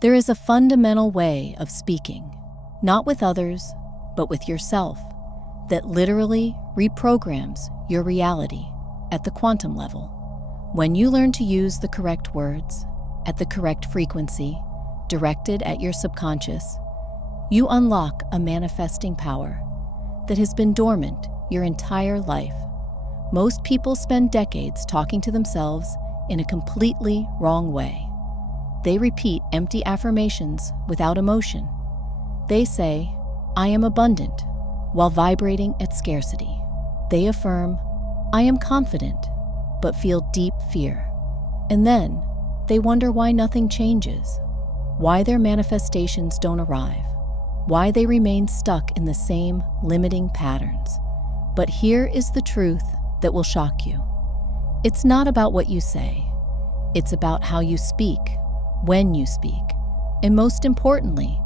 There is a fundamental way of speaking, not with others, but with yourself, that literally reprograms your reality at the quantum level. When you learn to use the correct words at the correct frequency, directed at your subconscious, you unlock a manifesting power that has been dormant your entire life. Most people spend decades talking to themselves in a completely wrong way. They repeat empty affirmations without emotion. They say, "I am abundant," while vibrating at scarcity. They affirm, "I am confident," but feel deep fear. And then they wonder why nothing changes, why their manifestations don't arrive, why they remain stuck in the same limiting patterns. But here is the truth that will shock you. It's not about what you say. It's about how you speak, when you speak, and most importantly,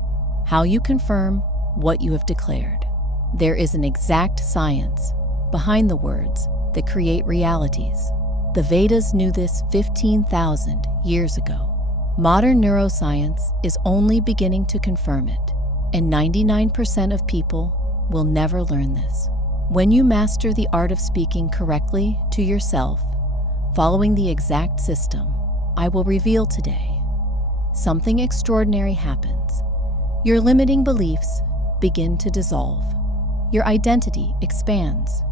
how you confirm what you have declared. There is an exact science behind the words that create realities. The Vedas knew this 15,000 years ago. Modern neuroscience is only beginning to confirm it, and 99% of people will never learn this. When you master the art of speaking correctly to yourself, following the exact system I will reveal today, something extraordinary happens. Your limiting beliefs begin to dissolve. Your identity expands.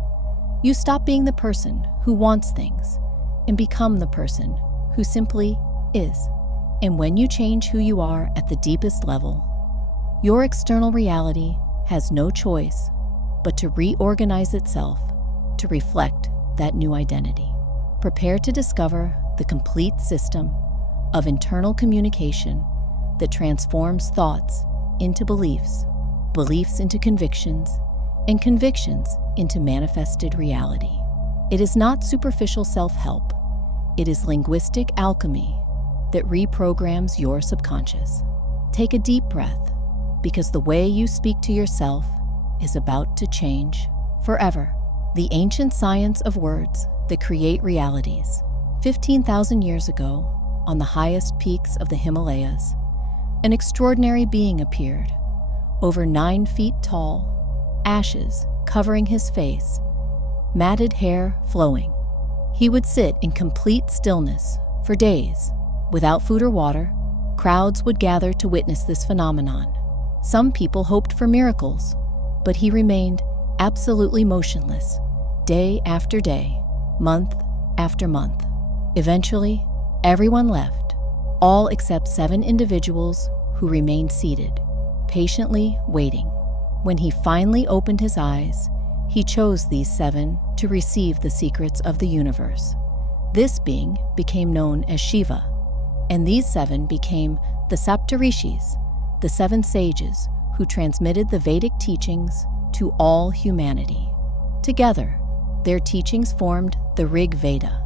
You stop being the person who wants things and become the person who simply is. And when you change who you are at the deepest level, your external reality has no choice but to reorganize itself to reflect that new identity. Prepare to discover the complete system of internal communication that transforms thoughts into beliefs, beliefs into convictions, and convictions into manifested reality. It is not superficial self-help. It is linguistic alchemy that reprograms your subconscious. Take a deep breath, because the way you speak to yourself is about to change forever. The ancient science of words that create realities. 15,000 years ago, on the highest peaks of the Himalayas, an extraordinary being appeared, over 9 feet tall, ashes covering his face, matted hair flowing. He would sit in complete stillness for days. Without food or water, crowds would gather to witness this phenomenon. Some people hoped for miracles, but he remained absolutely motionless, day after day, month after month. Eventually, everyone left, all except 7 individuals who remained seated, patiently waiting. When he finally opened his eyes, he chose these 7 to receive the secrets of the universe. This being became known as Shiva, and these 7 became the Saptarishis, the 7 sages who transmitted the Vedic teachings to all humanity. Together, their teachings formed the Rig Veda,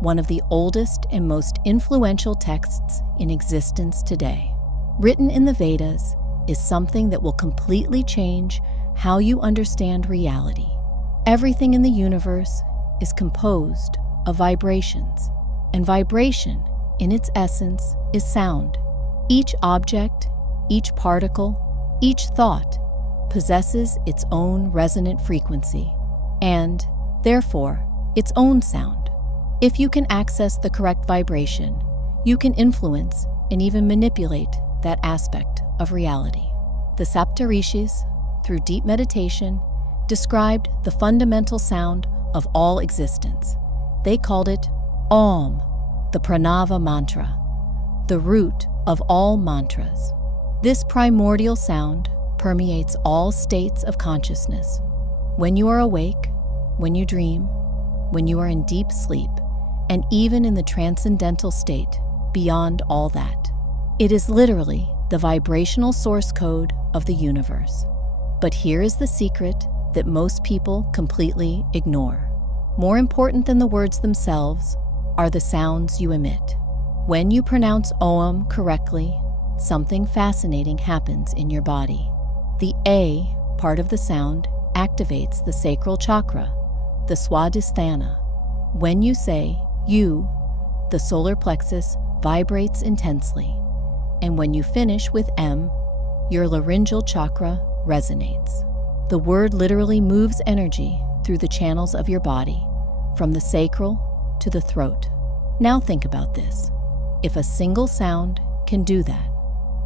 one of the oldest and most influential texts in existence today. Written in the Vedas is something that will completely change how you understand reality. Everything in the universe is composed of vibrations, and vibration, in its essence, is sound. Each object, each particle, each thought possesses its own resonant frequency, and, therefore, its own sound. If you can access the correct vibration, you can influence and even manipulate that aspect of reality. The Saptarishis, through deep meditation, described the fundamental sound of all existence. They called it Om, the Pranava mantra, the root of all mantras. This primordial sound permeates all states of consciousness. When you are awake, when you dream, when you are in deep sleep, and even in the transcendental state beyond all that. It is literally the vibrational source code of the universe. But here is the secret that most people completely ignore. More important than the words themselves are the sounds you emit. When you pronounce Om correctly, something fascinating happens in your body. The A part of the sound activates the sacral chakra, the Swadhisthana. When you say you, the solar plexus vibrates intensely, And when you finish with M, your laryngeal chakra resonates. The word literally moves energy through the channels of your body, from the sacral to the throat. Now think about this. If a single sound can do that,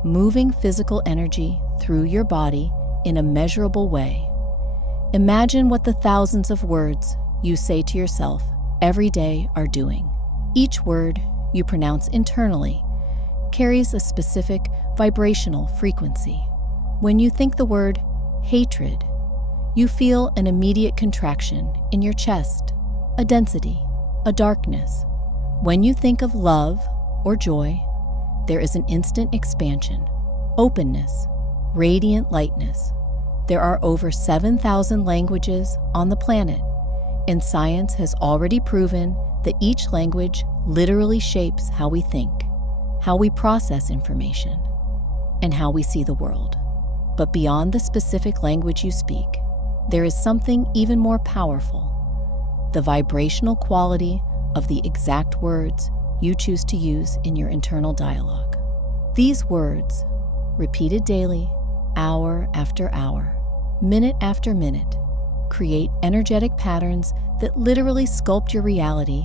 moving physical energy through your body in a measurable way, imagine what the thousands of words you say to yourself every day are doing. Each word you pronounce internally carries a specific vibrational frequency. When you think the word hatred, you feel an immediate contraction in your chest, a density, a darkness. When you think of love or joy, there is an instant expansion, openness, radiant lightness. There are over 7,000 languages on the planet, and science has already proven that each language literally shapes how we think, how we process information, and how we see the world. But beyond the specific language you speak, there is something even more powerful: the vibrational quality of the exact words you choose to use in your internal dialogue. These words, repeated daily, hour after hour, minute after minute, create energetic patterns that literally sculpt your reality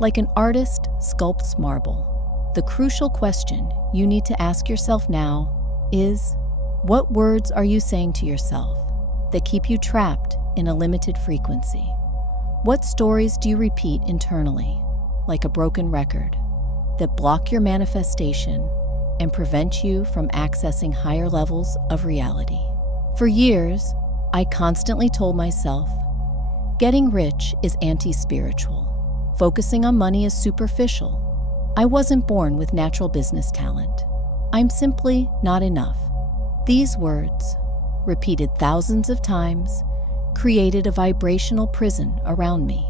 like an artist sculpts marble. The crucial question you need to ask yourself now is, what words are you saying to yourself that keep you trapped in a limited frequency? What stories do you repeat internally, like a broken record, that block your manifestation and prevent you from accessing higher levels of reality? For years, I constantly told myself, getting rich is anti-spiritual. Focusing on money is superficial. I wasn't born with natural business talent. I'm simply not enough. These words, repeated thousands of times, created a vibrational prison around me.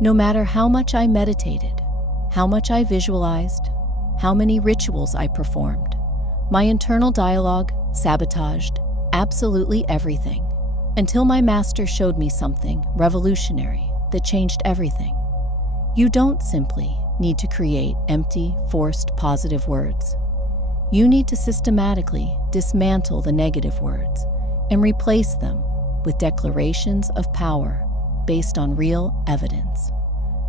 No matter how much I meditated, how much I visualized, how many rituals I performed, my internal dialogue sabotaged absolutely everything, until my master showed me something revolutionary that changed everything. You don't simply need to create empty, forced positive words. You need to systematically dismantle the negative words and replace them with declarations of power based on real evidence,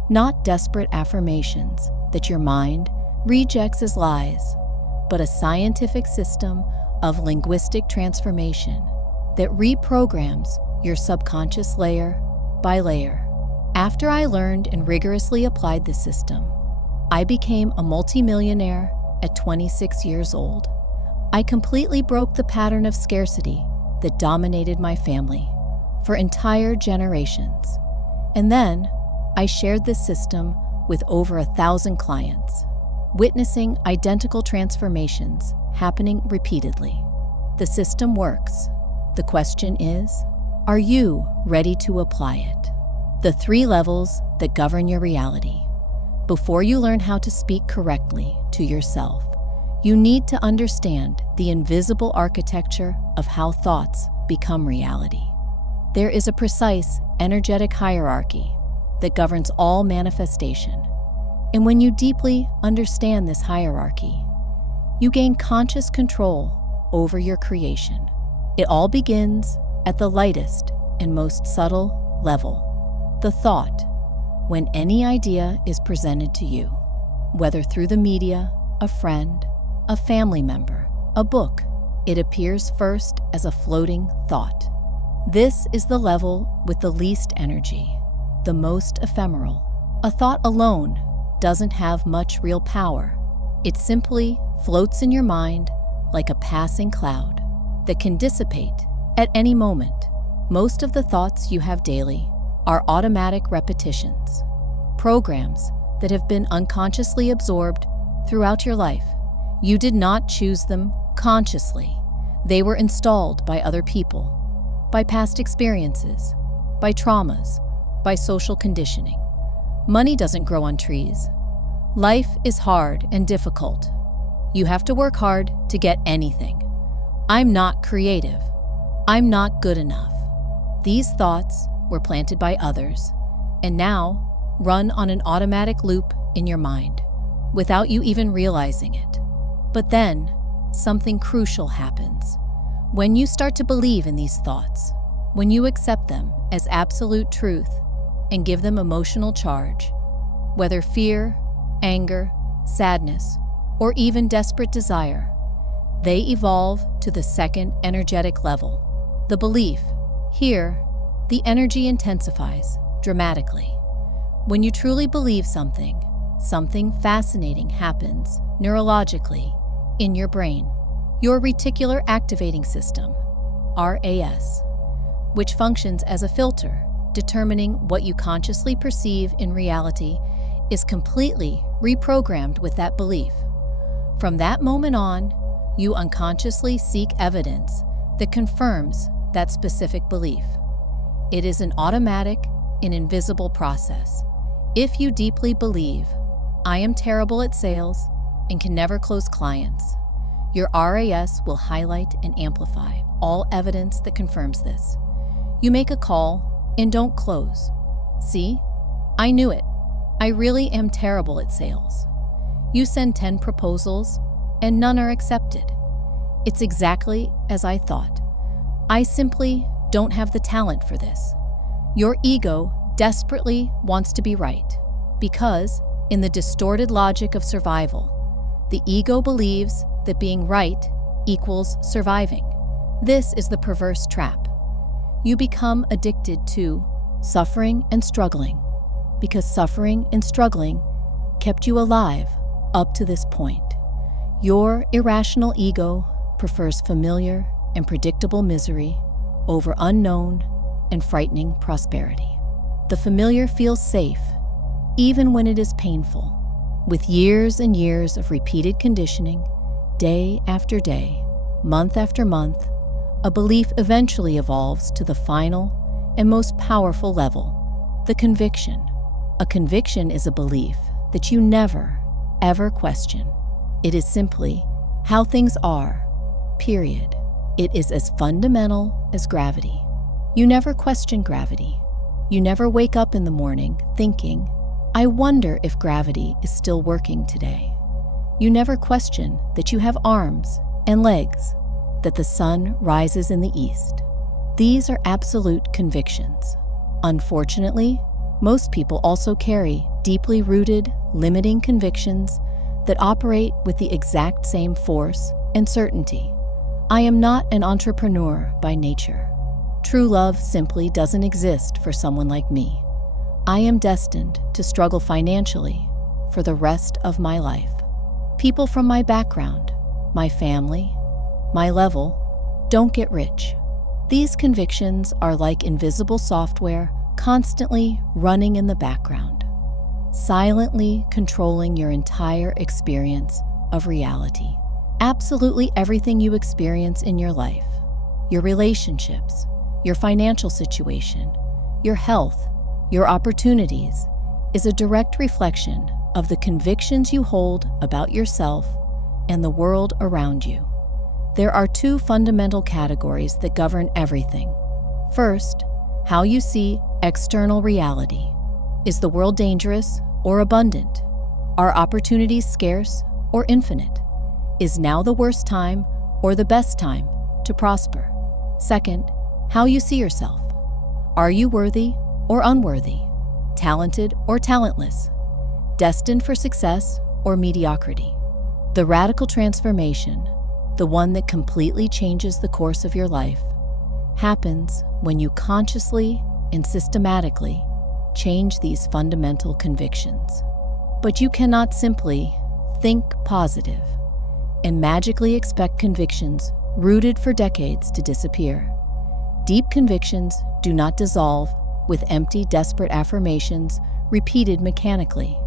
not desperate affirmations that your mind rejects as lies, but a scientific system of linguistic transformation that reprograms your subconscious layer by layer. After I learned and rigorously applied this system, I became a multimillionaire at 26 years old. I completely broke the pattern of scarcity that dominated my family for entire generations. And then I shared this system with over 1,000 clients, witnessing identical transformations happening repeatedly. The system works. The question is, are you ready to apply it? The 3 levels that govern your reality. Before you learn how to speak correctly to yourself, you need to understand the invisible architecture of how thoughts become reality. There is a precise energetic hierarchy that governs all manifestation. And when you deeply understand this hierarchy, you gain conscious control over your creation. It all begins at the lightest and most subtle level, the thought, when any idea is presented to you, whether through the media, a friend, a family member, a book, it appears first as a floating thought. This is the level with the least energy, the most ephemeral. A thought alone doesn't have much real power. It simply floats in your mind like a passing cloud that can dissipate at any moment. Most of the thoughts you have daily are automatic repetitions, programs that have been unconsciously absorbed throughout your life. You did not choose them consciously. They were installed by other people, by past experiences, by traumas, by social conditioning. Money doesn't grow on trees. Life is hard and difficult. You have to work hard to get anything. I'm not creative. I'm not good enough. These thoughts were planted by others and now run on an automatic loop in your mind without you even realizing it. But then something crucial happens. When you start to believe in these thoughts, when you accept them as absolute truth and give them emotional charge, whether fear, anger, sadness, or even desperate desire, they evolve to the second energetic level, the belief. Here, the energy intensifies dramatically. When you truly believe something fascinating happens neurologically in your brain. Your reticular activating system, RAS, which functions as a filter, determining what you consciously perceive in reality, is completely reprogrammed with that belief. From that moment on, you unconsciously seek evidence that confirms that specific belief. It is an automatic and invisible process. If you deeply believe, "I am terrible at sales and can never close clients," your RAS will highlight and amplify all evidence that confirms this. You make a call and don't close. "See? I knew it. I really am terrible at sales." You send 10 proposals and none are accepted. "It's exactly as I thought. I simply don't have the talent for this." Your ego desperately wants to be right because, in the distorted logic of survival, the ego believes that being right equals surviving. This is the perverse trap. You become addicted to suffering and struggling because suffering and struggling kept you alive up to this point. Your irrational ego prefers familiar and predictable misery over unknown and frightening prosperity. The familiar feels safe, even when it is painful. With years and years of repeated conditioning, day after day, month after month, a belief eventually evolves to the final and most powerful level, the conviction. A conviction is a belief that you never, ever question. It is simply how things are, period. It is as fundamental as gravity. You never question gravity. You never wake up in the morning thinking, "I wonder if gravity is still working today." You never question that you have arms and legs, that the sun rises in the east. These are absolute convictions. Unfortunately, most people also carry deeply rooted, limiting convictions that operate with the exact same force and certainty. "I am not an entrepreneur by nature. True love simply doesn't exist for someone like me. I am destined to struggle financially for the rest of my life. People from my background, my family, my level, don't get rich." These convictions are like invisible software constantly running in the background, silently controlling your entire experience of reality. Absolutely everything you experience in your life, your relationships, your financial situation, your health, your opportunities, is a direct reflection of the convictions you hold about yourself and the world around you. There are two fundamental categories that govern everything. First, how you see external reality. Is the world dangerous or abundant? Are opportunities scarce or infinite? Is now the worst time or the best time to prosper? Second, how you see yourself. Are you worthy or unworthy? Talented or talentless? Destined for success or mediocrity? The radical transformation, the one that completely changes the course of your life, happens when you consciously and systematically change these fundamental convictions. But you cannot simply think positive and magically expect convictions rooted for decades to disappear. Deep convictions do not dissolve with empty, desperate affirmations repeated mechanically.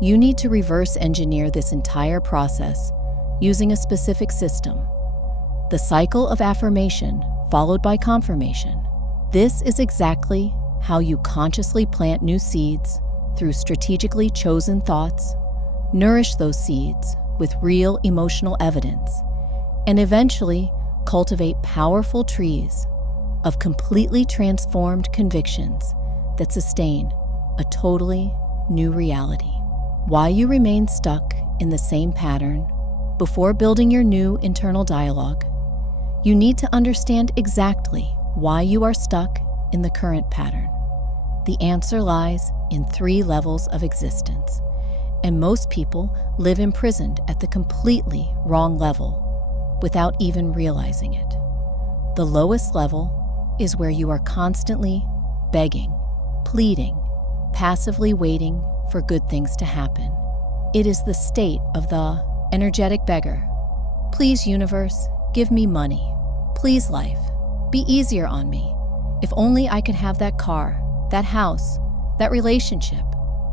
You need to reverse engineer this entire process using a specific system. The cycle of affirmation followed by confirmation. This is exactly how you consciously plant new seeds through strategically chosen thoughts, nourish those seeds with real emotional evidence, and eventually cultivate powerful trees of completely transformed convictions that sustain a totally new reality. Why you remain stuck in the same pattern Before building your new internal dialogue, you need to understand exactly why you are stuck in the current pattern. The answer lies in 3 levels of existence, and most people live imprisoned at the completely wrong level without even realizing it. The lowest level is where you are constantly begging, pleading, passively waiting for good things to happen. It is the state of the energetic beggar. Please, universe, give me money. Please, life, be easier on me. If only I could have that car, that house, that relationship,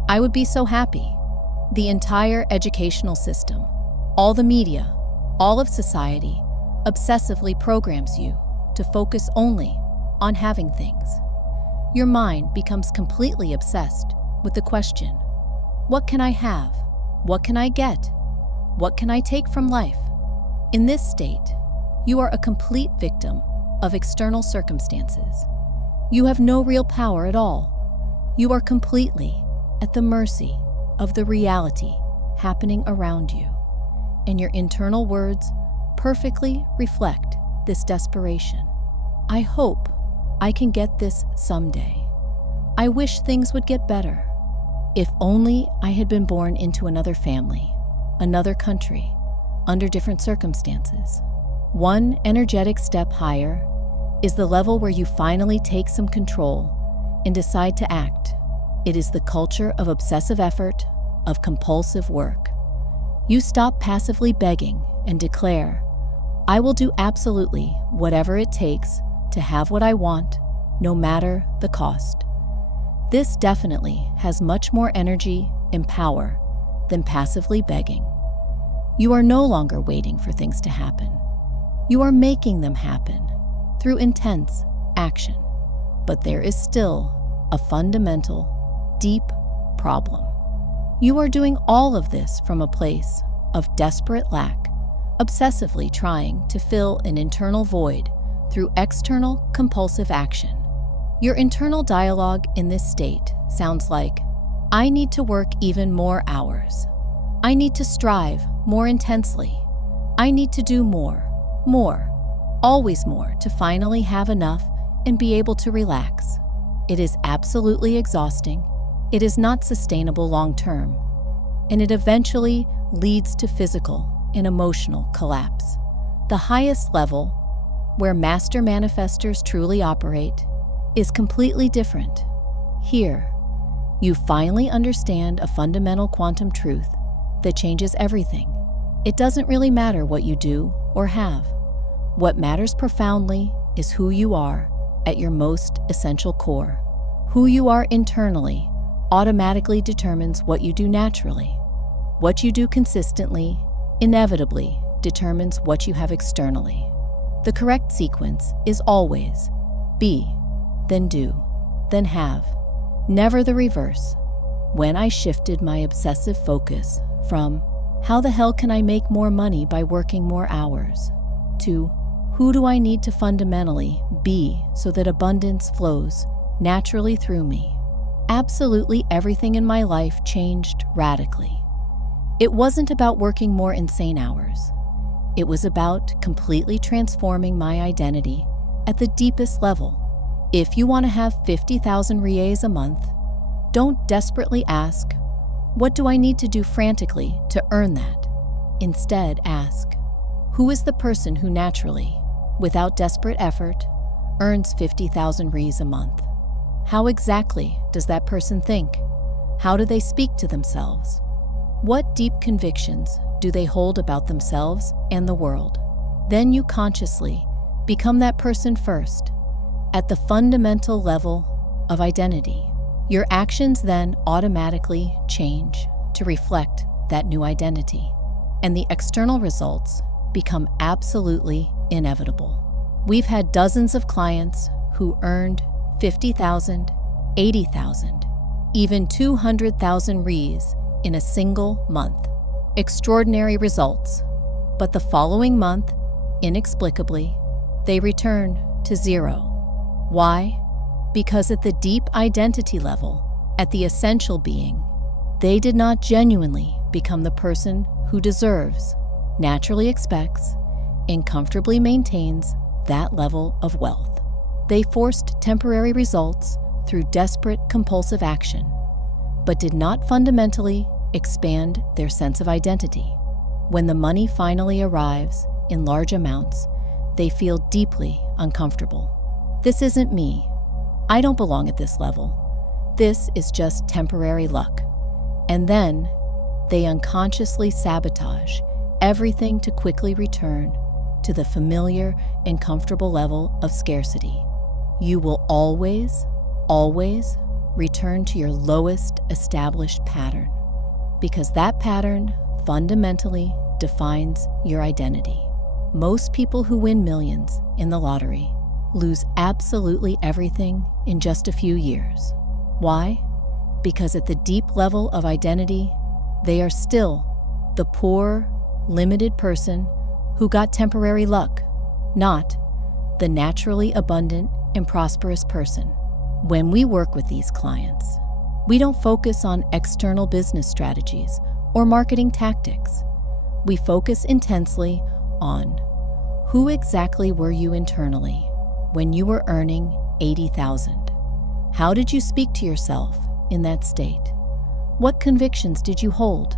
I would be so happy. The entire educational system, all the media, all of society obsessively programs you to focus only on having things. Your mind becomes completely obsessed with the question, what can I have? What can I get? What can I take from life? In this state, you are a complete victim of external circumstances. You have no real power at all. You are completely at the mercy of the reality happening around you, and your internal words perfectly reflect this desperation. I hope I can get this someday. I wish things would get better. If only I had been born into another family, another country, under different circumstances. One energetic step higher is the level where you finally take some control and decide to act. It is the culture of obsessive effort, of compulsive work. You stop passively begging and declare, I will do absolutely whatever it takes to have what I want, no matter the cost. This definitely has much more energy and power than passively begging. You are no longer waiting for things to happen. You are making them happen through intense action. But there is still a fundamental, deep problem. You are doing all of this from a place of desperate lack, obsessively trying to fill an internal void through external compulsive action. Your internal dialogue in this state sounds like, I need to work even more hours. I need to strive more intensely. I need to do more, always more to finally have enough and be able to relax. It is absolutely exhausting. It is not sustainable long term, and it eventually leads to physical and emotional collapse. The highest level, where master manifestors truly operate, is completely different. Here, you finally understand a fundamental quantum truth that changes everything. It doesn't really matter what you do or have. What matters profoundly is who you are at your most essential core. Who you are internally automatically determines what you do naturally. What you do consistently, inevitably, determines what you have externally. The correct sequence is always be, then do, then have, never the reverse. When I shifted my obsessive focus from how the hell can I make more money by working more hours to who do I need to fundamentally be so that abundance flows naturally through me, absolutely everything in my life changed radically. It wasn't about working more insane hours. It was about completely transforming my identity at the deepest level. If you want to have 50,000 rials a month, don't desperately ask, what do I need to do frantically to earn that? Instead, ask, who is the person who naturally, without desperate effort, earns 50,000 rials a month? How exactly does that person think? How do they speak to themselves? What deep convictions do they hold about themselves and the world? Then you consciously become that person first, at the fundamental level of identity. Your actions then automatically change to reflect that new identity, and the external results become absolutely inevitable. We've had dozens of clients who earned 50,000, 80,000, even 200,000 rials in a single month. Extraordinary results. But the following month, inexplicably, they return to zero. Why? Because at the deep identity level, at the essential being, they did not genuinely become the person who deserves naturally expects and comfortably maintains that level of wealth. They forced temporary results through desperate, compulsive action, but did not fundamentally expand their sense of identity. When the money finally arrives in large amounts, they feel deeply uncomfortable. This isn't me. I don't belong at this level. This is just temporary luck. And then they unconsciously sabotage everything to quickly return to the familiar and comfortable level of scarcity. You will always return to your lowest established pattern, because that pattern fundamentally defines your identity. Most people who win millions in the lottery lose absolutely everything in just a few years. Why? Because at the deep level of identity, they are still the poor, limited person who got temporary luck, not the naturally abundant and prosperous person. When we work with these clients, we don't focus on external business strategies or marketing tactics. We focus intensely on who exactly were you internally when you were earning $80,000? How did you speak to yourself in that state? What convictions did you hold?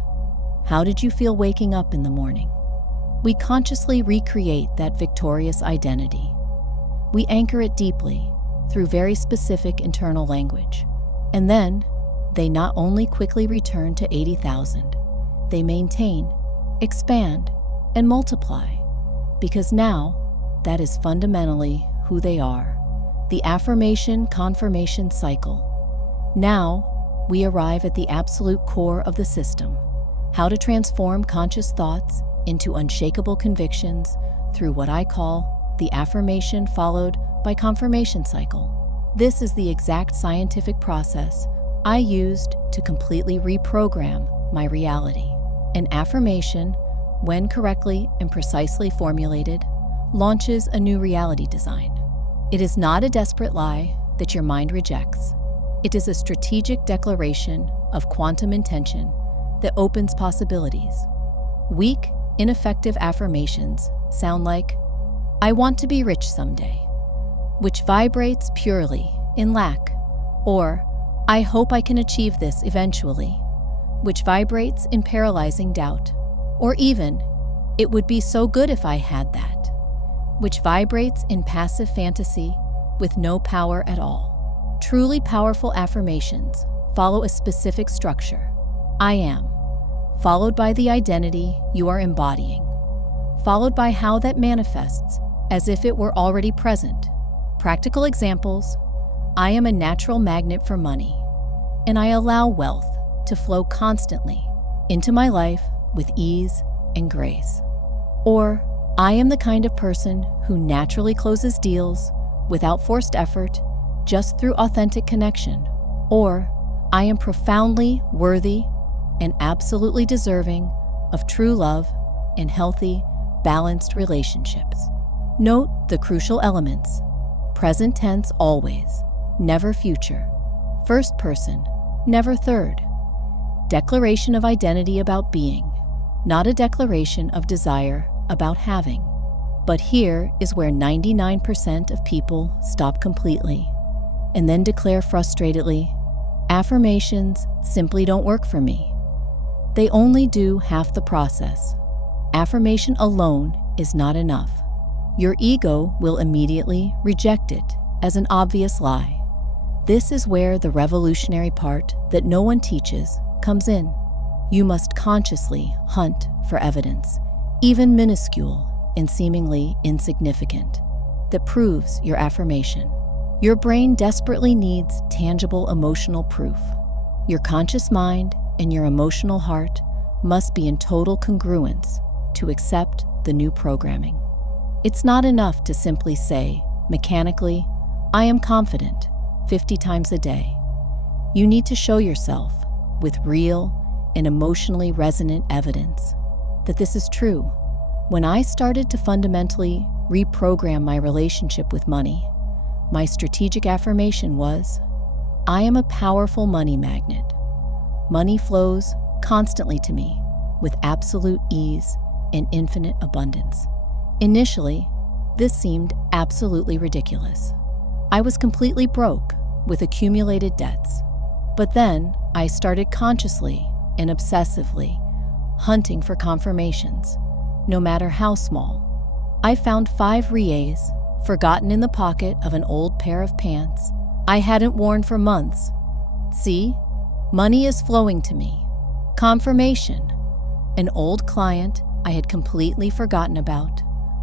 How did you feel waking up in the morning? We consciously recreate that victorious identity. We anchor it deeply through very specific internal language. And then they not only quickly return to 80,000, they maintain, expand, and multiply, because now that is fundamentally who they are. The Affirmation-Confirmation Cycle. Now we arrive at the absolute core of the system: how to transform conscious thoughts into unshakable convictions through what I call the affirmation followed by confirmation cycle. This is the exact scientific process I used to completely reprogram my reality. An affirmation, when correctly and precisely formulated, launches a new reality design. It is not a desperate lie that your mind rejects. It is a strategic declaration of quantum intention that opens possibilities. Weak, ineffective affirmations sound like, "I want to be rich someday," which vibrates purely in lack, or "I hope I can achieve this eventually," which vibrates in paralyzing doubt, or even, "It would be so good if I had that," which vibrates in passive fantasy with no power at all. Truly powerful affirmations follow a specific structure. I am, followed by the identity you are embodying, followed by how that manifests as if it were already present. Practical examples: I am a natural magnet for money, and I allow wealth to flow constantly into my life with ease and grace. Or, I am the kind of person who naturally closes deals without forced effort, just through authentic connection. Or, I am profoundly worthy and absolutely deserving of true love and healthy, balanced relationships. Note the crucial elements: present tense always, never future; first person, never third; declaration of identity about being, not a declaration of desire about having. But here is where 99% of people stop completely and then declare frustratedly, "Affirmations simply don't work for me." They only do half the process. Affirmation alone is not enough. Your ego will immediately reject it as an obvious lie. This is where the revolutionary part that no one teaches comes in. You must consciously hunt for evidence, even minuscule and seemingly insignificant, that proves your affirmation. Your brain desperately needs tangible emotional proof. Your conscious mind and your emotional heart must be in total congruence to accept the new programming. It's not enough to simply say, mechanically, "I am confident," 50 times a day. You need to show yourself with real and emotionally resonant evidence that this is true. When I started to fundamentally reprogram my relationship with money, my strategic affirmation was, "I am a powerful money magnet. Money flows constantly to me with absolute ease and infinite abundance. Initially, this seemed absolutely ridiculous. I was completely broke with accumulated debts. But then I started consciously and obsessively hunting for confirmations, no matter how small. I found 5 riez forgotten in the pocket of an old pair of pants I hadn't worn for months. See, money is flowing to me. Confirmation. An old client I had completely forgotten about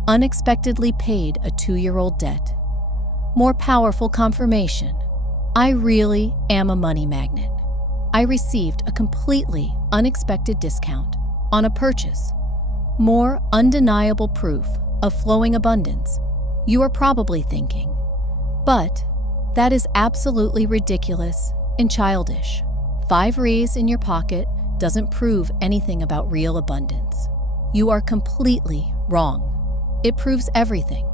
unexpectedly paid a 2-year-old debt. More powerful confirmation. I really am a money magnet. I received a completely unexpected discount on a purchase. More undeniable proof of flowing abundance. You are probably thinking, but that is absolutely ridiculous and childish. 5 riez in your pocket doesn't prove anything about real abundance. You are completely wrong. It proves everything,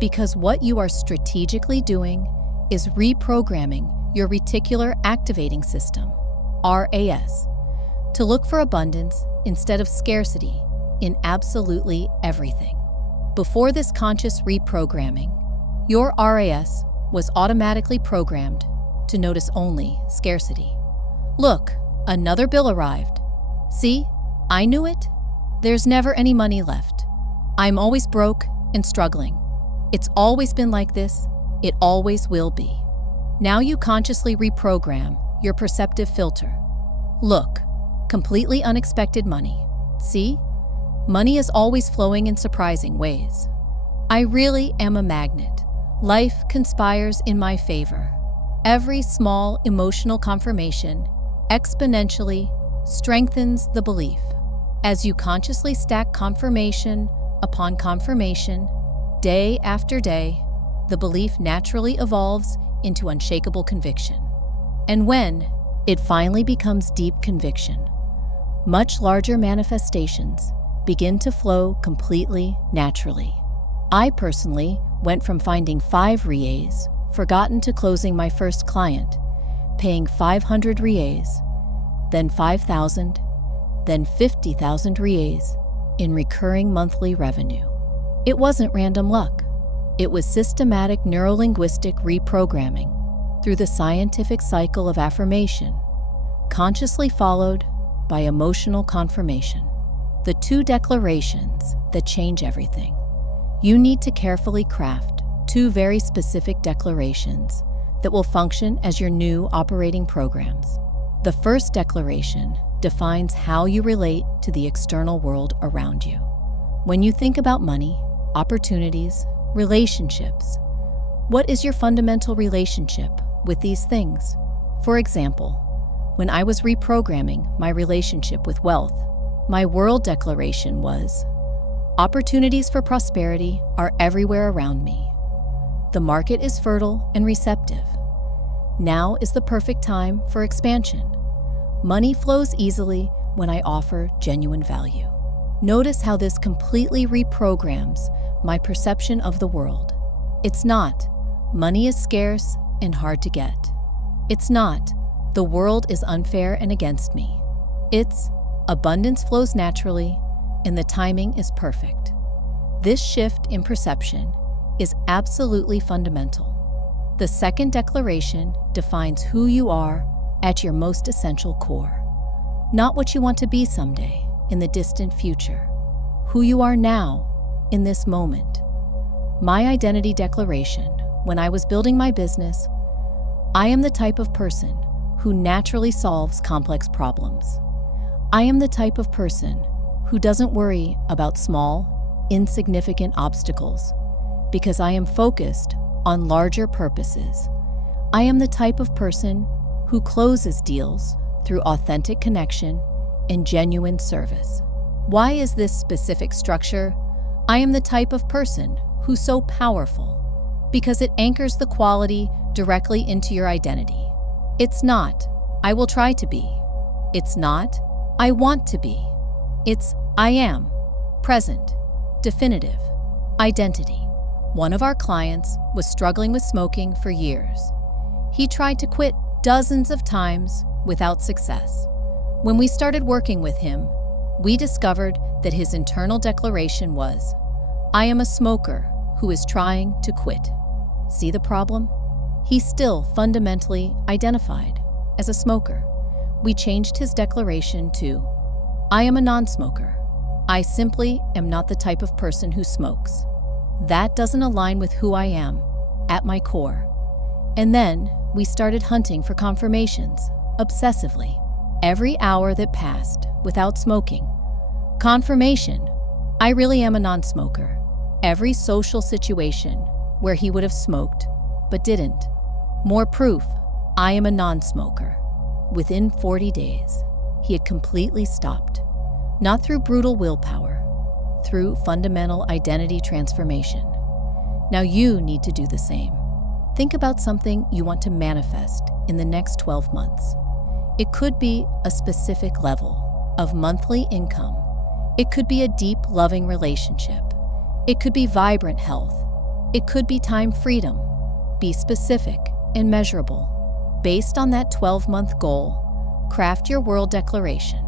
because what you are strategically doing is reprogramming your reticular activating system, RAS, to look for abundance instead of scarcity in absolutely everything. Before this conscious reprogramming, your RAS was automatically programmed to notice only scarcity. Look, another bill arrived. See, I knew it. There's never any money left. I'm always broke and struggling. It's always been like this. It always will be. Now you consciously reprogram your perceptive filter. Look, completely unexpected money. See? Money is always flowing in surprising ways. I really am a magnet. Life conspires in my favor. Every small emotional confirmation exponentially strengthens the belief. As you consciously stack confirmation upon confirmation, day after day, the belief naturally evolves into unshakable conviction. And when it finally becomes deep conviction, much larger manifestations begin to flow completely naturally. I personally went from finding 5 riez forgotten to closing my first client, paying 500 riez, then 5,000, then 50,000 riez in recurring monthly revenue. It wasn't random luck. It was systematic neurolinguistic reprogramming through the scientific cycle of affirmation, consciously followed by emotional confirmation. The 2 declarations that change everything. You need to carefully craft 2 very specific declarations that will function as your new operating programs. The first declaration defines how you relate to the external world around you. When you think about money, opportunities, relationships, what is your fundamental relationship with these things? For example, when I was reprogramming my relationship with wealth, my world declaration was, opportunities for prosperity are everywhere around me. The market is fertile and receptive. Now is the perfect time for expansion. Money flows easily when I offer genuine value. Notice how this completely reprograms my perception of the world. It's not, money is scarce and hard to get. It's not, the world is unfair and against me. It's, abundance flows naturally and the timing is perfect. This shift in perception is absolutely fundamental. The second declaration defines who you are at your most essential core. Not what you want to be someday in the distant future. Who you are now in this moment. My identity declaration when I was building my business, I am the type of person who naturally solves complex problems. I am the type of person who doesn't worry about small, insignificant obstacles because I am focused on larger purposes. I am the type of person who closes deals through authentic connection and genuine service. Why is this specific structure? I am the type of person who's so powerful because it anchors the quality directly into your identity. It's not, I will try to be. It's not, I want to be. It's, I am, present, definitive, identity. One of our clients was struggling with smoking for years. He tried to quit dozens of times without success. When we started working with him, we discovered that his internal declaration was, "I am a smoker who is trying to quit." See the problem? He still fundamentally identified as a smoker. We changed his declaration to, "I am a non-smoker. I simply am not the type of person who smokes. That doesn't align with who I am at my core." And then we started hunting for confirmations, obsessively. Every hour that passed without smoking. Confirmation, I really am a non-smoker. Every social situation where he would have smoked, but didn't. More proof, I am a non-smoker. Within 40 days, he had completely stopped. Not through brutal willpower, through fundamental identity transformation. Now you need to do the same. Think about something you want to manifest in the next 12 months. It could be a specific level of monthly income. It could be a deep, loving relationship. It could be vibrant health. It could be time freedom. Be specific and measurable. Based on that 12-month goal, craft your world declaration.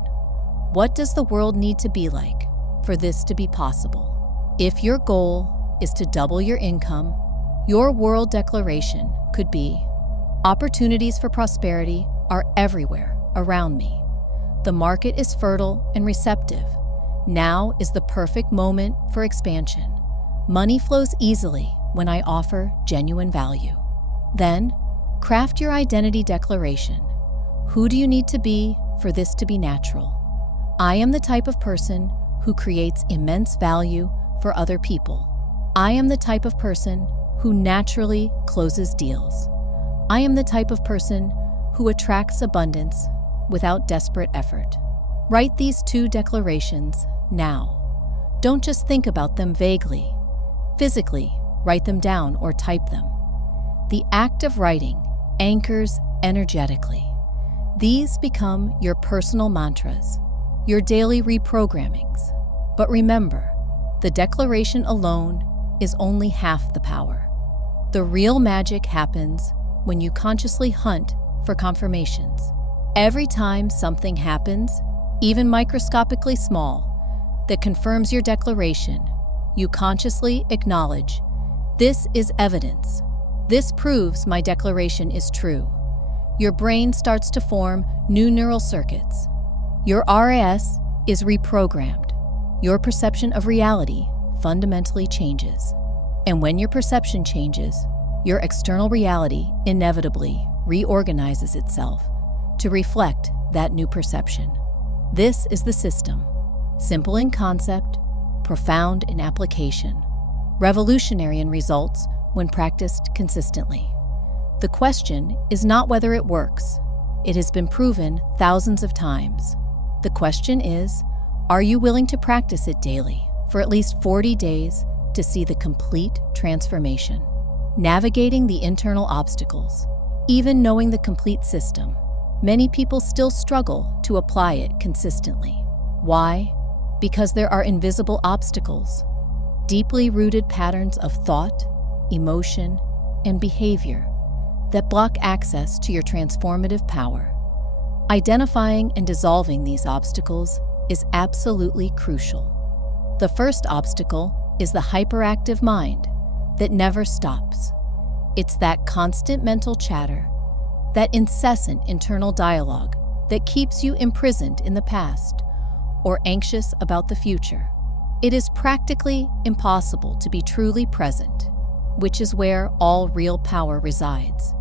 What does the world need to be like for this to be possible? If your goal is to double your income, your world declaration could be, opportunities for prosperity are everywhere around me. The market is fertile and receptive. Now is the perfect moment for expansion. Money flows easily when I offer genuine value. Then, craft your identity declaration. Who do you need to be for this to be natural? I am the type of person who creates immense value for other people. I am the type of person who naturally closes deals. I am the type of person who attracts abundance without desperate effort. Write these 2 declarations now. Don't just think about them vaguely. Physically, write them down or type them. The act of writing anchors energetically. These become your personal mantras, your daily reprogrammings. But remember, the declaration alone is only half the power. The real magic happens when you consciously hunt for confirmations. Every time something happens, even microscopically small, that confirms your declaration, you consciously acknowledge, this is evidence. This proves my declaration is true. Your brain starts to form new neural circuits. Your RAS is reprogrammed. Your perception of reality fundamentally changes. And when your perception changes, your external reality inevitably reorganizes itself to reflect that new perception. This is the system. Simple in concept, profound in application, revolutionary in results when practiced consistently. The question is not whether it works. It has been proven thousands of times. The question is, are you willing to practice it daily for at least 40 days to see the complete transformation? Navigating the internal obstacles, even knowing the complete system, many people still struggle to apply it consistently. Why? Because there are invisible obstacles, deeply rooted patterns of thought, emotion, and behavior that block access to your transformative power. Identifying and dissolving these obstacles is absolutely crucial. The first obstacle is the hyperactive mind that never stops. It's that constant mental chatter, that incessant internal dialogue that keeps you imprisoned in the past or anxious about the future. It is practically impossible to be truly present, which is where all real power resides.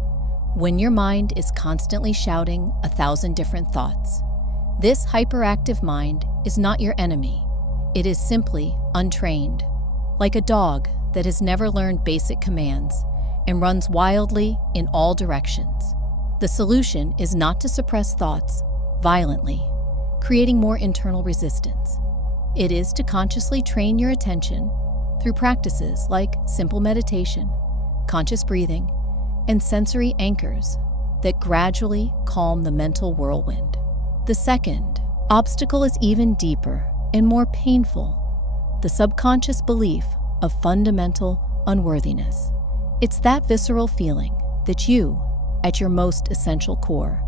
When your mind is constantly shouting 1,000 different thoughts, this hyperactive mind is not your enemy. It is simply untrained, like a dog that has never learned basic commands and runs wildly in all directions. The solution is not to suppress thoughts violently, creating more internal resistance. It is to consciously train your attention through practices like simple meditation, conscious breathing, and sensory anchors that gradually calm the mental whirlwind. The second obstacle is even deeper and more painful: the subconscious belief of fundamental unworthiness. It's that visceral feeling that you, at your most essential core,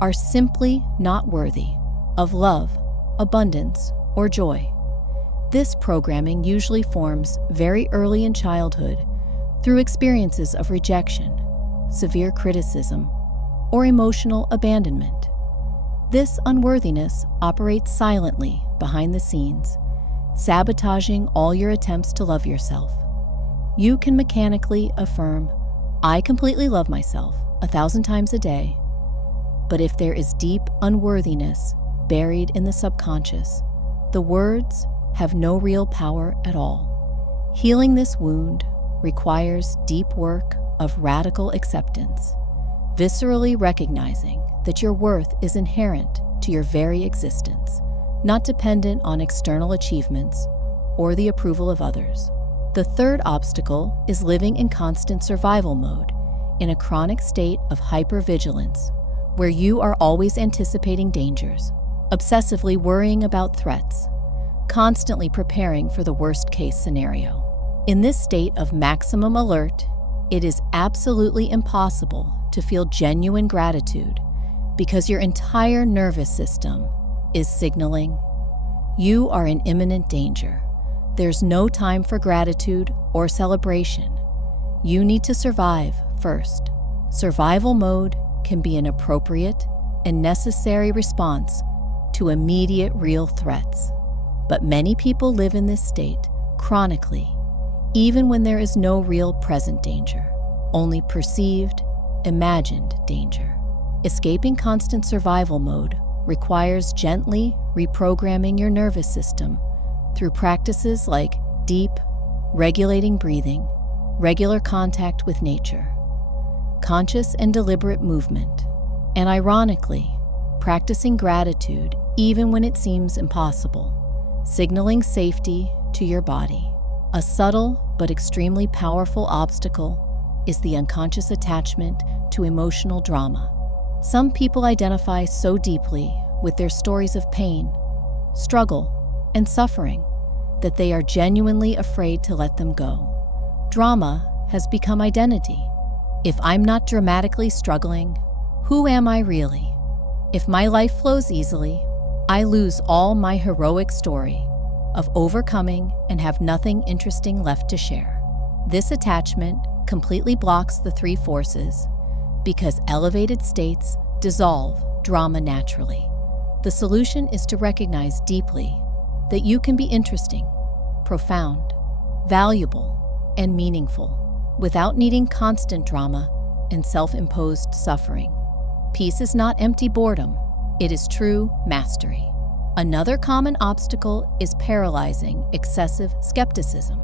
are simply not worthy of love, abundance, or joy. This programming usually forms very early in childhood through experiences of rejection, severe criticism, or emotional abandonment. This unworthiness operates silently behind the scenes, sabotaging all your attempts to love yourself. You can mechanically affirm, "I completely love myself," 1,000 times a day. But if there is deep unworthiness buried in the subconscious, the words have no real power at all. Healing this wound requires deep work of radical acceptance, viscerally recognizing that your worth is inherent to your very existence, not dependent on external achievements or the approval of others. The third obstacle is living in constant survival mode, in a chronic state of hypervigilance, where you are always anticipating dangers, obsessively worrying about threats, constantly preparing for the worst-case scenario. In this state of maximum alert, it is absolutely impossible to feel genuine gratitude because your entire nervous system is signaling, "You are in imminent danger. There's no time for gratitude or celebration. You need to survive first." Survival mode can be an appropriate and necessary response to immediate real threats. But many people live in this state chronically, even when there is no real present danger, only perceived, imagined danger. Escaping constant survival mode requires gently reprogramming your nervous system through practices like deep, regulating breathing, regular contact with nature, conscious and deliberate movement, and ironically, practicing gratitude even when it seems impossible, signaling safety to your body. A subtle but extremely powerful obstacle is the unconscious attachment to emotional drama. Some people identify so deeply with their stories of pain, struggle, and suffering that they are genuinely afraid to let them go. Drama has become identity. If I'm not dramatically struggling, who am I really? If my life flows easily, I lose all my heroic story of overcoming and have nothing interesting left to share. This attachment completely blocks the three forces because elevated states dissolve drama naturally. The solution is to recognize deeply that you can be interesting, profound, valuable, and meaningful without needing constant drama and self-imposed suffering. Peace is not empty boredom, it is true mastery. Another common obstacle is paralyzing excessive skepticism.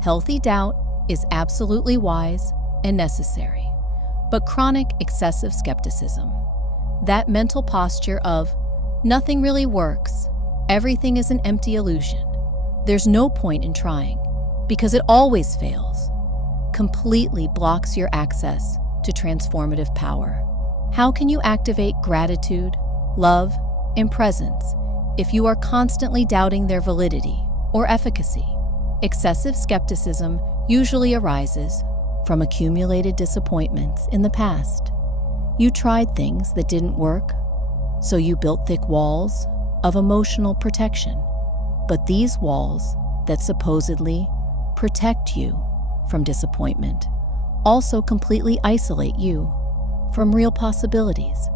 Healthy doubt is absolutely wise and necessary, but chronic excessive skepticism, that mental posture of nothing really works, everything is an empty illusion, there's no point in trying because it always fails, completely blocks your access to transformative power. How can you activate gratitude, love, and presence if you are constantly doubting their validity or efficacy? Excessive skepticism usually arises from accumulated disappointments in the past. You tried things that didn't work, so you built thick walls of emotional protection. But these walls that supposedly protect you from disappointment also completely isolate you from real possibilities.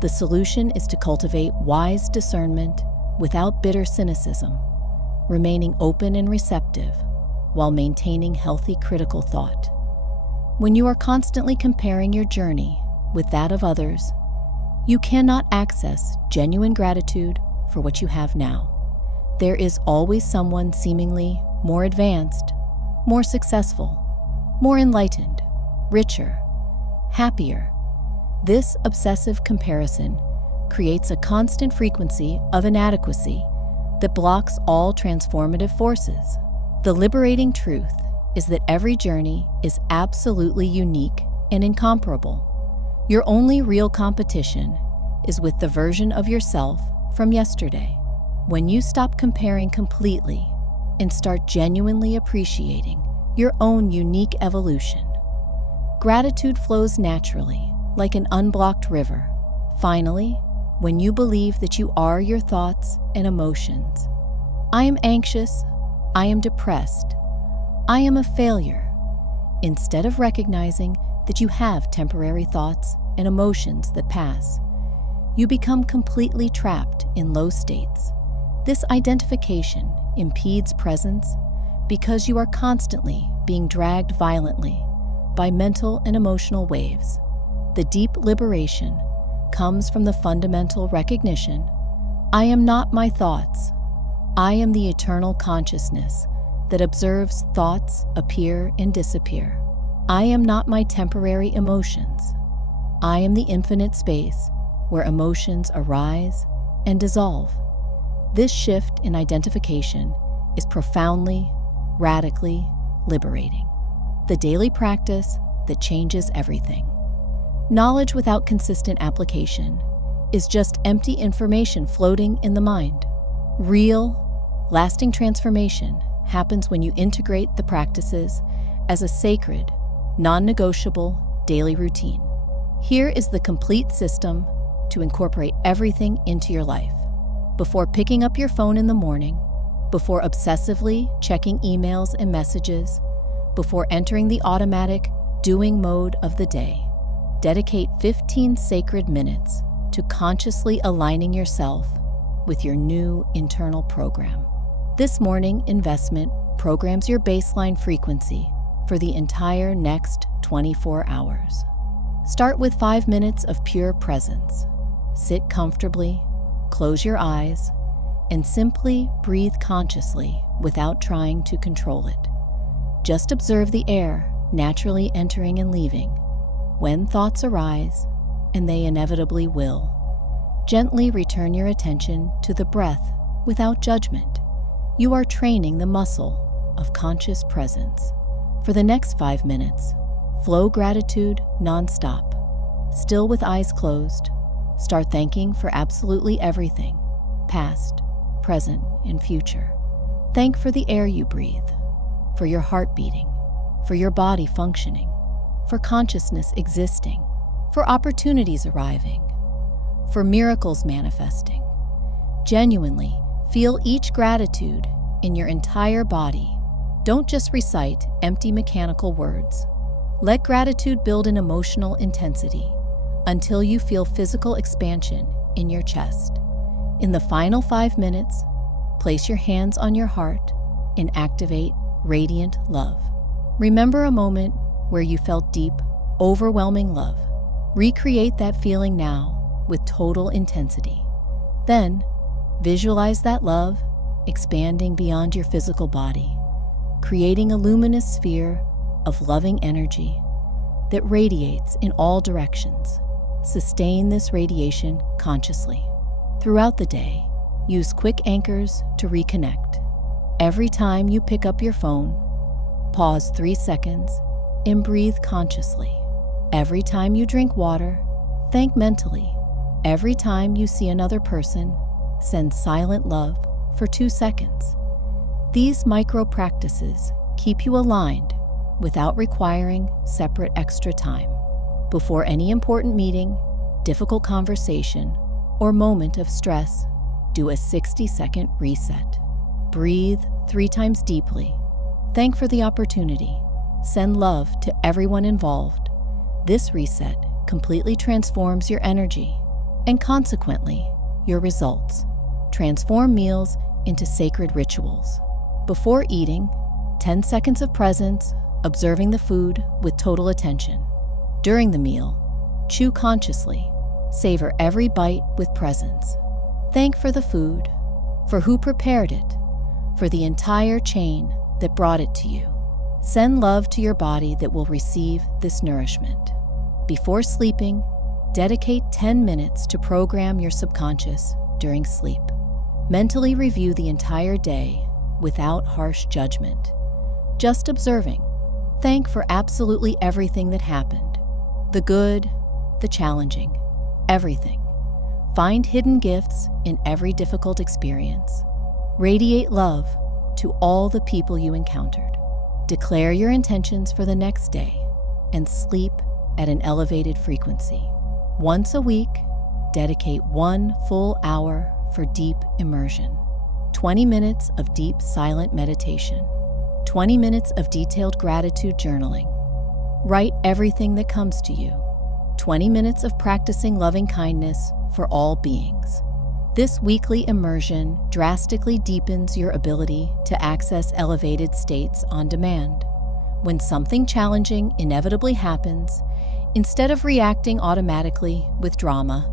The solution is to cultivate wise discernment without bitter cynicism, remaining open and receptive while maintaining healthy critical thought. When you are constantly comparing your journey with that of others, you cannot access genuine gratitude for what you have now. There is always someone seemingly more advanced, more successful, more enlightened, richer, happier. This obsessive comparison creates a constant frequency of inadequacy that blocks all transformative forces. The liberating truth is that every journey is absolutely unique and incomparable. Your only real competition is with the version of yourself from yesterday. When you stop comparing completely and start genuinely appreciating your own unique evolution, gratitude flows naturally like an unblocked river. Finally, when you believe that you are your thoughts and emotions, I am anxious, I am depressed, I am a failure, instead of recognizing that you have temporary thoughts and emotions that pass. You become completely trapped in low states. This identification impedes presence because you are constantly being dragged violently by mental and emotional waves. The deep liberation comes from the fundamental recognition: I am not my thoughts. I am the eternal consciousness that observes thoughts appear and disappear. I am not my temporary emotions. I am the infinite space where emotions arise and dissolve. This shift in identification is profoundly, radically liberating. The daily practice that changes everything. Knowledge without consistent application is just empty information floating in the mind. Real, lasting transformation happens when you integrate the practices as a sacred, non-negotiable daily routine. Here is the complete system to incorporate everything into your life. Before picking up your phone in the morning, before obsessively checking emails and messages, before entering the automatic doing mode of the day, dedicate 15 sacred minutes to consciously aligning yourself with your new internal program. This morning investment programs your baseline frequency for the entire next 24 hours. Start with 5 minutes of pure presence. Sit comfortably, close your eyes, and simply breathe consciously without trying to control it. Just observe the air naturally entering and leaving. When thoughts arise, and they inevitably will, gently return your attention to the breath without judgment. You are training the muscle of conscious presence. For the next 5 minutes, flow gratitude nonstop. Still with eyes closed, start thanking for absolutely everything, past, present, and future. Thank for the air you breathe, for your heart beating, for your body functioning, for consciousness existing, for opportunities arriving, for miracles manifesting. Genuinely feel each gratitude in your entire body. Don't just recite empty mechanical words. Let gratitude build an emotional intensity until you feel physical expansion in your chest. In the final 5 minutes, place your hands on your heart and activate radiant love. Remember a moment where you felt deep, overwhelming love. Recreate that feeling now with total intensity. Then, visualize that love expanding beyond your physical body, creating a luminous sphere of loving energy that radiates in all directions. Sustain this radiation consciously. Throughout the day, use quick anchors to reconnect. Every time you pick up your phone, pause 3 seconds and breathe consciously. Every time you drink water, thank mentally. Every time you see another person, send silent love for 2 seconds. These micro practices keep you aligned without requiring separate extra time. Before any important meeting, difficult conversation, or moment of stress, do a 60-second reset. Breathe 3 times deeply. Thank for the opportunity. Send love to everyone involved. This reset completely transforms your energy and consequently your results. Transform meals into sacred rituals. Before eating, 10 seconds of presence, observing the food with total attention. During the meal, chew consciously. Savor every bite with presence. Thank for the food, for who prepared it, for the entire chain that brought it to you. Send love to your body that will receive this nourishment. Before sleeping, dedicate 10 minutes to program your subconscious during sleep. Mentally review the entire day without harsh judgment. Just observing. Thank for absolutely everything that happened. The good, the challenging, everything. Find hidden gifts in every difficult experience. Radiate love to all the people you encountered. Declare your intentions for the next day and sleep at an elevated frequency. Once a week, dedicate 1 full hour for deep immersion. 20 minutes of deep silent meditation, 20 minutes of detailed gratitude journaling. Write everything that comes to you. 20 minutes of practicing loving kindness for all beings. This weekly immersion drastically deepens your ability to access elevated states on demand. When something challenging inevitably happens, instead of reacting automatically with drama,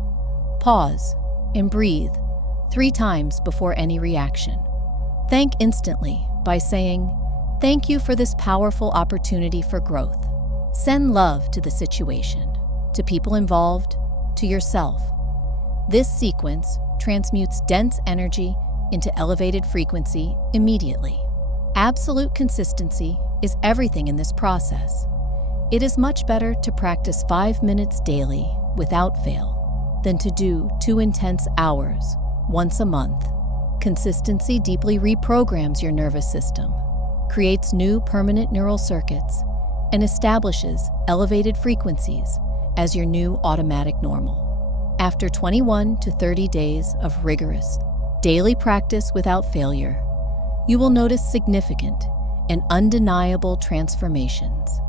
pause and breathe 3 times before any reaction. Thank instantly by saying, "Thank you for this powerful opportunity for growth." Send love to the situation, to people involved, to yourself. This sequence transmutes dense energy into elevated frequency immediately. Absolute consistency is everything in this process. It is much better to practice 5 minutes daily without fail than to do 2 intense hours once a month. Consistency deeply reprograms your nervous system, creates new permanent neural circuits, and establishes elevated frequencies as your new automatic normal. After 21 to 30 days of rigorous daily practice without failure, you will notice significant and undeniable transformations.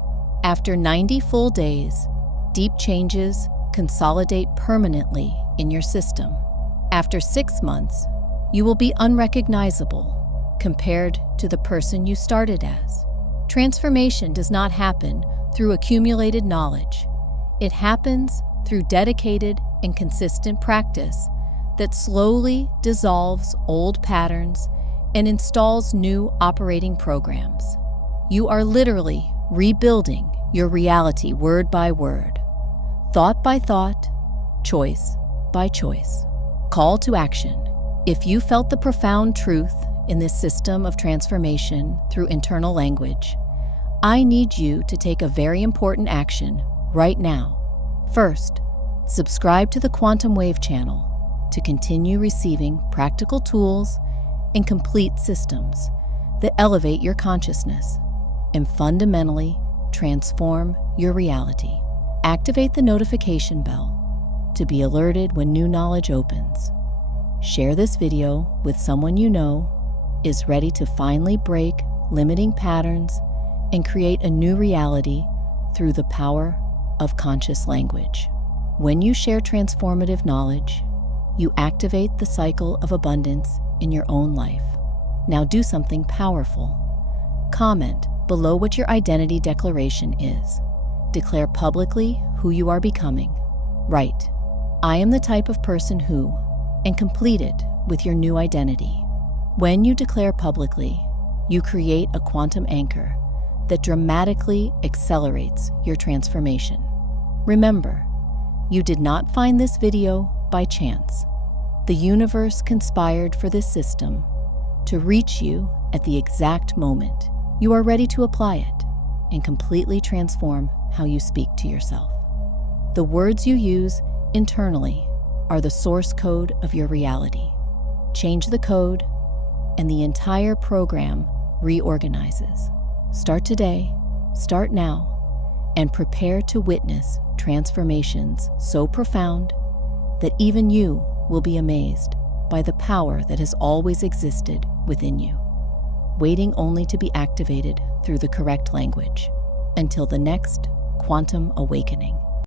After 90 full days, deep changes consolidate permanently in your system. After 6 months, you will be unrecognizable compared to the person you started as. Transformation does not happen through accumulated knowledge. It happens through dedicated and consistent practice that slowly dissolves old patterns and installs new operating programs. You are literally rebuilding your reality word by word, thought by thought, choice by choice. Call to action. If you felt the profound truth in this system of transformation through internal language, I need you to take a very important action right now. First, subscribe to the Quantum Wave channel to continue receiving practical tools and complete systems that elevate your consciousness and fundamentally transform your reality. Activate the notification bell to be alerted when new knowledge opens. Share this video with someone you know is ready to finally break limiting patterns and create a new reality through the power of conscious language. When you share transformative knowledge, you activate the cycle of abundance in your own life. Now do something powerful. Comment below what your identity declaration is. Declare publicly who you are becoming. Write, "I am the type of person who," and complete it with your new identity. When you declare publicly, you create a quantum anchor that dramatically accelerates your transformation. Remember, you did not find this video by chance. The universe conspired for this system to reach you at the exact moment you are ready to apply it and completely transform how you speak to yourself. The words you use internally are the source code of your reality. Change the code, and the entire program reorganizes. Start today, start now, and prepare to witness transformations so profound that even you will be amazed by the power that has always existed within you, waiting only to be activated through the correct language. Until the next quantum awakening.